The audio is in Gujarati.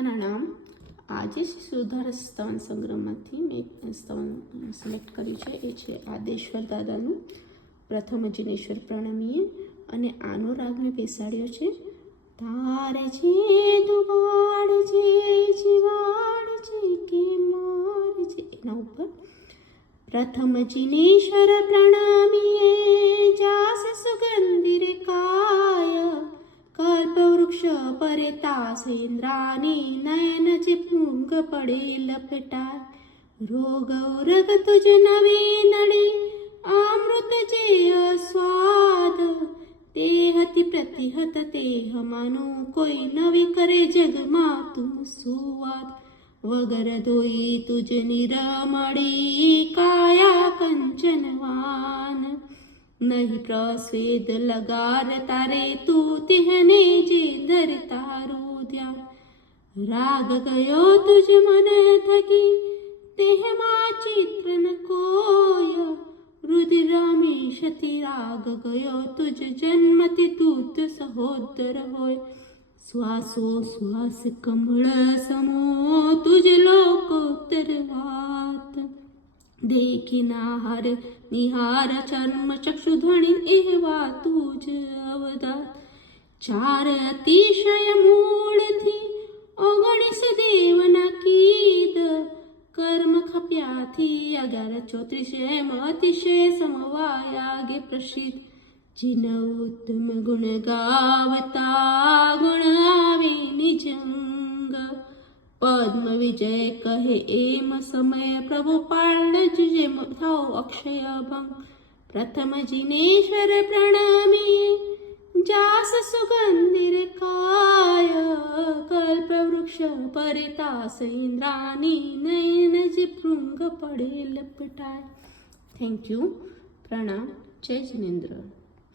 પ્રણામ. આજે સુધાર સ્તવન સંગ્રહમાંથી મેં એક સ્તવન સિલેક્ટ કર્યું છે. એ છે આદેશ્વર દાદાનું પ્રથમ જીનેશ્વર પ્રણમીએ, અને આનો રાગ મેં બેસાડ્યો છે તારે જે દુવાડ જે જીવાડ જે કે માર જે, એના ઉપર પ્રથમ જીનેશ્વર પ્રણમીએ જાસ સુગંધિર કાય કલ્પવૃક્ષ પરેતાસ ઇન્દ્રાની નયન જે ભૃંગ પડે લપટાય રોગ ઉરગ તુજ નવી નડી અમૃત જે સ્વાદ તે હતી પ્રતિહત તે હમાનું કોઈ નવી કરે જગમાં તું સુવાદ વગર ધોઈ તુજ નિરમળી કાયા કંચનવાન નહીં પ્રસ્વેદ લગાર તારે તું તેહને જે ધર તારું ધ્યાન રાગ ગયો તુજ મન થકી તેહમાં ચિત્ર ન કોય રુધિર રમેશથી રાગ ગયો તુજ જન્મથી તૂત સહોદર હોય શ્વાસો શ્વાસ કમળ સમો તુજ લોકોત્તર વાત દેખી નાહાર નિહાર ચર્મ ચક્ષુ ધ્વનિ એવા તુજ અવદાત ચાર અતિશય મૂળથી ઓગણીસ દેવના કીદ કર્મ ખપ્યાથી 1134 એમ અતિશય સમવાયાગે પ્રસિદ્ધ જીન ઉત્તમ ગુણ ગાવતા ગુણ આવે નિજંગ પદ્મ વિજય કહે એમ સમય પ્રભુ પાળજ જેમ થાવ અક્ષય ભંગ પ્રથમ જીનેશ્વર પ્રણમી જાસ સુગંધિર કાય કલ્પ વૃક્ષ પરિતાસ ઇન્દ્રાની નયન જે ભૃંગ પડે લપટાય. Thank you. પ્રણામ. જય જિનેન્દ્ર.